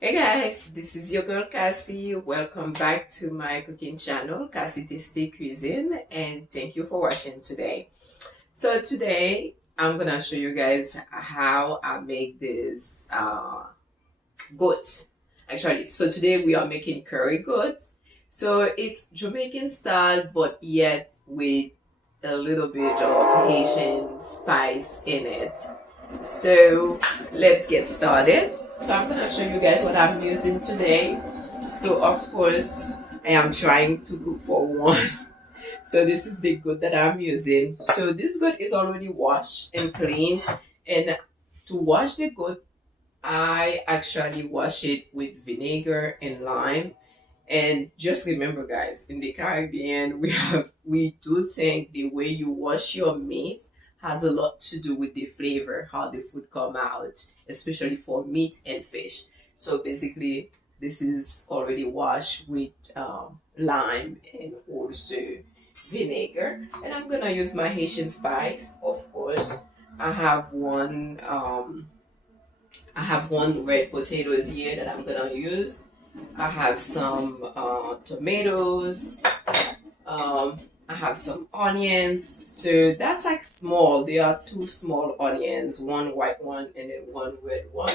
Hey guys, this is your girl Cassie. Welcome back to my cooking channel, Cassie Tasty Cuisine, and thank you for watching today. So today I'm gonna show you guys how I make this goat. Actually, so today we are making curry goat. So it's Jamaican style, but yet with a little bit of Haitian spice in it. So let's get started. So I'm gonna show you guys what I'm using today. So of course I am trying to cook for one. So this is the goat that I'm using. So this goat is already washed and clean. And to wash the goat, I actually wash it with vinegar and lime. And just remember, guys, in the Caribbean, we do think the way you wash your meat has a lot to do with the flavor, how the food come out, especially for meat and fish. So basically, this is already washed with lime and also vinegar. And I'm gonna use my Haitian spice, of course. I have one. I have one red potatoes here that I'm gonna use. I have some tomatoes. I have some onions. So that's like small. There are two small onions, one white one and then one red one.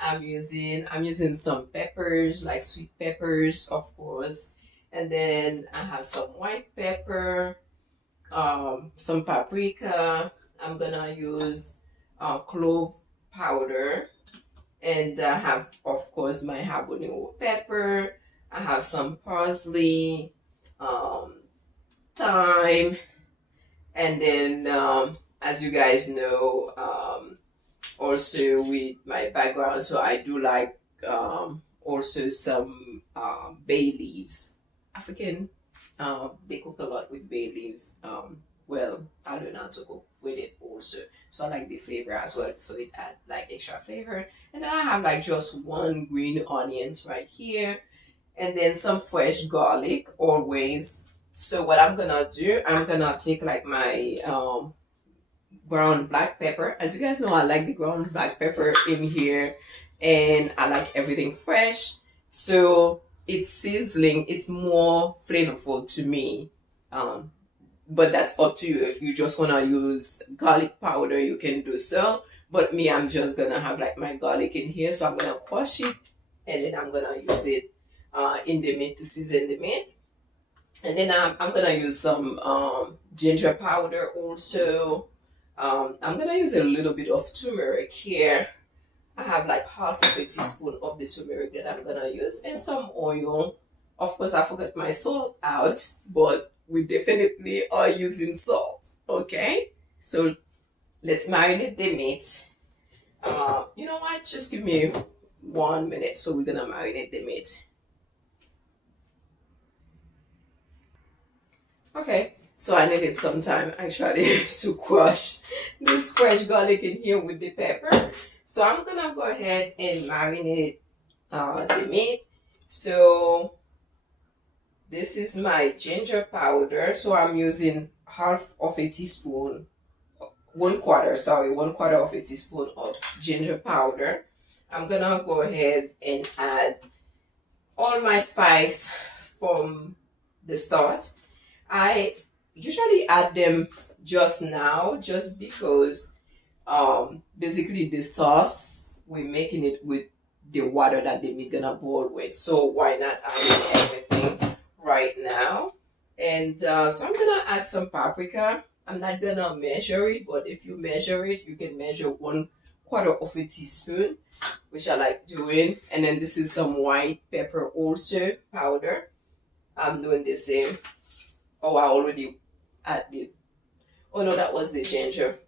I'm using some peppers, like sweet peppers, of course. And then I have some white pepper, some paprika. I'm gonna use clove powder, and I have, of course, my habanero pepper. I have some parsley, um, thyme, and then, as you guys know, also with my background, so I do like also some bay leaves. African, they cook a lot with bay leaves. Well, I don't know how to cook with it also. So I like the flavor as well. So it add like extra flavor. And then I have like just one green onions right here. And then some fresh garlic always. So what I'm gonna do, I'm gonna take like my ground black pepper. As you guys know, I like the ground black pepper in here, and I like everything fresh. So it's sizzling, it's more flavorful to me. Um, but that's up to you. If you just want to use garlic powder, you can do so. But me, I'm just gonna have like my garlic in here, so I'm gonna crush it, and then I'm gonna use it in the meat to season the meat. And then I'm gonna use some ginger powder also. I'm gonna use a little bit of turmeric here. I have like half of a teaspoon of the turmeric that I'm gonna use, and some oil. Of course, I forgot my salt out, but we definitely are using salt. Okay, so let's marinate the meat. You know what? Just give me 1 minute. So we're gonna marinate the meat. Okay, so I needed some time actually to crush this fresh garlic in here with the pepper. So I'm gonna go ahead and marinate the meat. So this is my ginger powder. So I'm using half of a teaspoon, one quarter of a teaspoon of ginger powder. I'm gonna go ahead and add all my spice from the start. I usually add them just now, just because basically the sauce we're making it with the water that they are gonna boil with. So why not add everything right now? And so I'm gonna add some paprika. I'm not gonna measure it, but if you measure it, you can measure one quarter of a teaspoon, which I like doing. And then this is some white pepper also powder. I'm doing the same. Oh, I already added. Oh no, that was the ginger.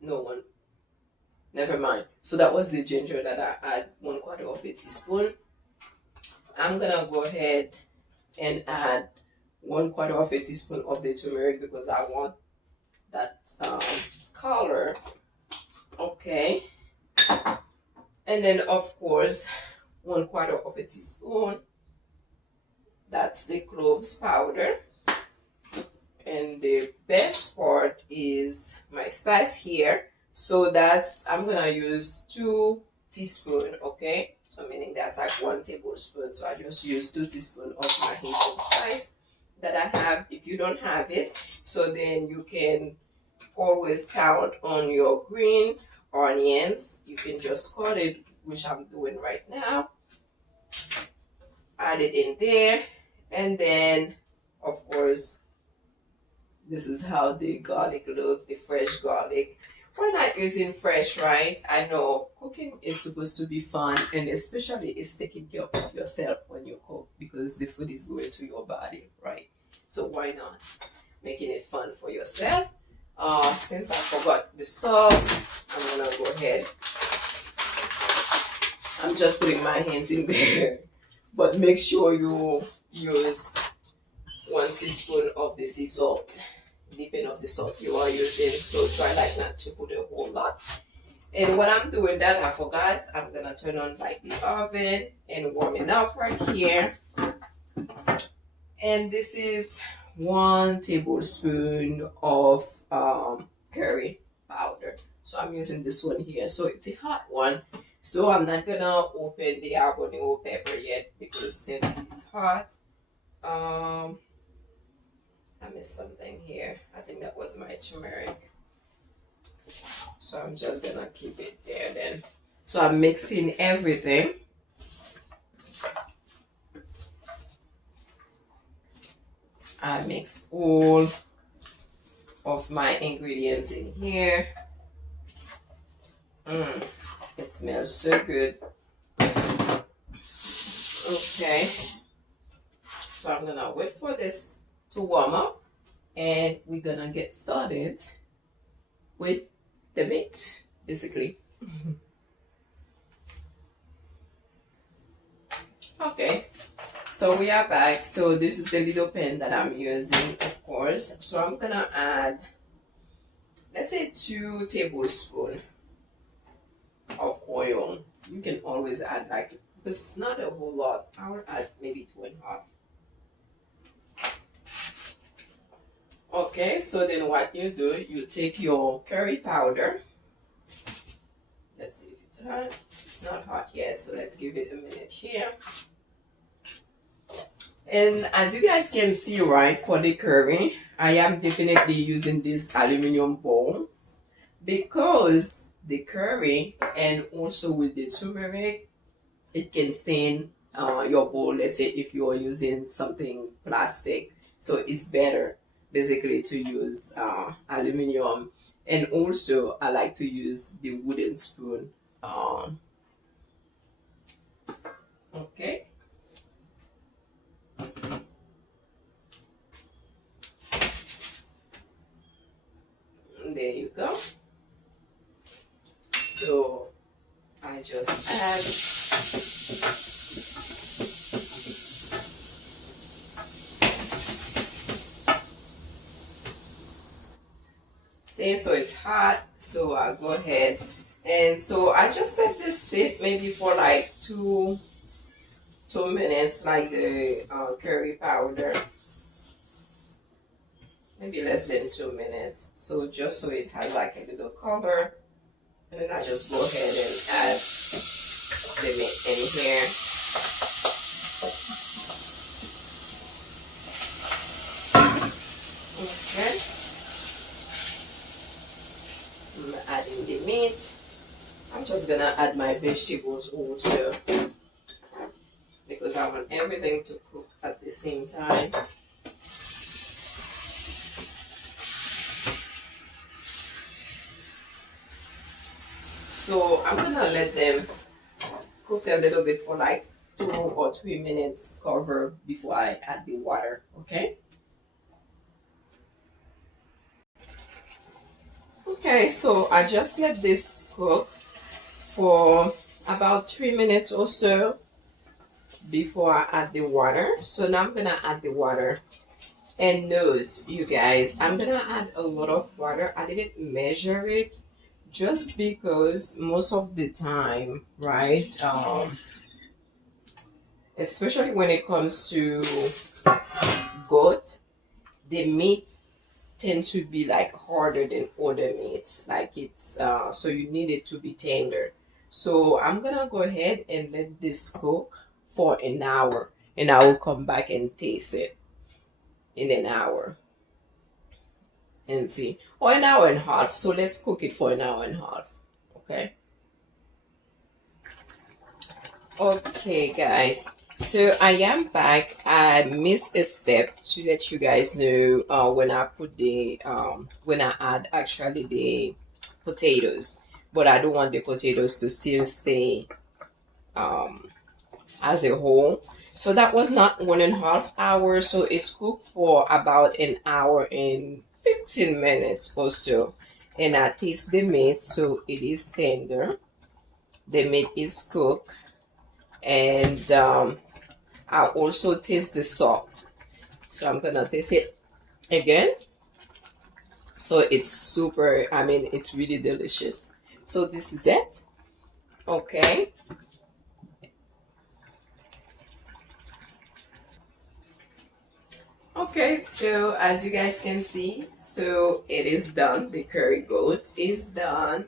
No one. Never mind. So that was the ginger that I add one quarter of a teaspoon. I'm gonna go ahead and add one quarter of a teaspoon of the turmeric because I want that color. Okay. And then of course one quarter of a teaspoon. That's the cloves powder. And the best part is my spice here. So that's, I'm gonna use two teaspoon, okay? So meaning that's like 1 tablespoon. So I just use 2 teaspoons of my Haitian spice that I have. If you don't have it, so then you can always count on your green onions. You can just cut it, which I'm doing right now. Add it in there, and then of course this is how the garlic look, the fresh garlic. We're not using fresh, right? I know cooking is supposed to be fun, and especially it's taking care of yourself when you cook because the food is going to your body, right? So why not making it fun for yourself? Since I forgot the salt, I'm gonna go ahead. I'm just putting my hands in there, but make sure you use 1 teaspoon of the sea salt, depending of the salt you are using. So try like not to put a whole lot. And when I'm doing that, I forgot, I'm gonna turn on like the oven and warm it up right here. And this is 1 tablespoon of curry powder. So I'm using this one here. So it's a hot one. So I'm not gonna open the habanero pepper yet because since it's hot, I missed something here. I think that was my turmeric. So I'm just gonna keep it there then. So I'm mixing everything. I mix all of my ingredients in here. It smells so good. Okay. So I'm gonna wait for this to warm up and we're gonna get started with the meat, basically. Okay, so we are back. So this is the little pan that I'm using, of course. So I'm gonna add, let's say 2 tablespoons of oil. You can always add like, because it's not a whole lot. I will add maybe 2.5. Okay, so then what you do, you take your curry powder. Let's see if it's hot. It's not hot yet, so let's give it a minute here. And as you guys can see, right, for the curry, I am definitely using this aluminum bowl because the curry and also with the turmeric, it can stain your bowl. Let's say if you are using something plastic, so it's better basically to use aluminum. And also I like to use the wooden spoon. Okay. There you go. So I just add see, so it's hot, so I'll go ahead and so I just let this sit maybe for like two minutes, like the curry powder, maybe less than 2 minutes, so just so it has like a little color. And then I just go ahead and add the meat in here. Okay. I'm adding the meat. I'm just gonna add my vegetables also because I want everything to cook at the same time. So I'm gonna let them cook a little bit for like 2 or 3 minutes cover before I add the water, okay? Okay, so I just let this cook for about 3 minutes or so before I add the water. So now I'm gonna add the water. And note, you guys, I'm gonna add a lot of water. I didn't measure it just because most of the time, right, especially when it comes to goat, the meat tends to be like harder than other meats, like it's so you need it to be tender. So I'm gonna go ahead and let this cook for an hour, and I will come back and taste it in an hour and see, or an hour and a half. So let's cook it for an hour and a half. Okay. Okay, guys. So I am back. I missed a step to let you guys know when I put the when I add actually the potatoes, but I don't want the potatoes to still stay um as a whole. So that was not 1.5 hours. So it's cooked for about an hour and 15 minutes or so. And I taste the meat, so it is tender. The meat is cooked, and I also taste the salt. So I'm gonna taste it again. So it's super, I mean, it's really delicious. So this is it. Okay. Okay, so as you guys can see, so it is done. The curry goat is done.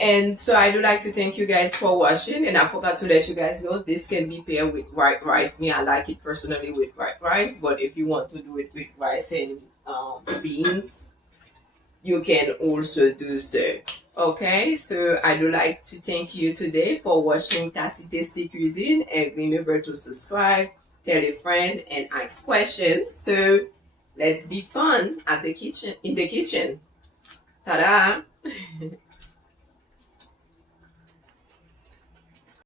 And so I do like to thank you guys for watching. And I forgot to let you guys know this can be paired with white rice. Me, I like it personally with white rice. But if you want to do it with rice and beans, you can also do so. Okay, so I do like to thank you today for watching Cassie Tasty Cuisine, and remember to subscribe, tell a friend, and ask questions. So let's be fun at the kitchen, in the kitchen. Ta-da!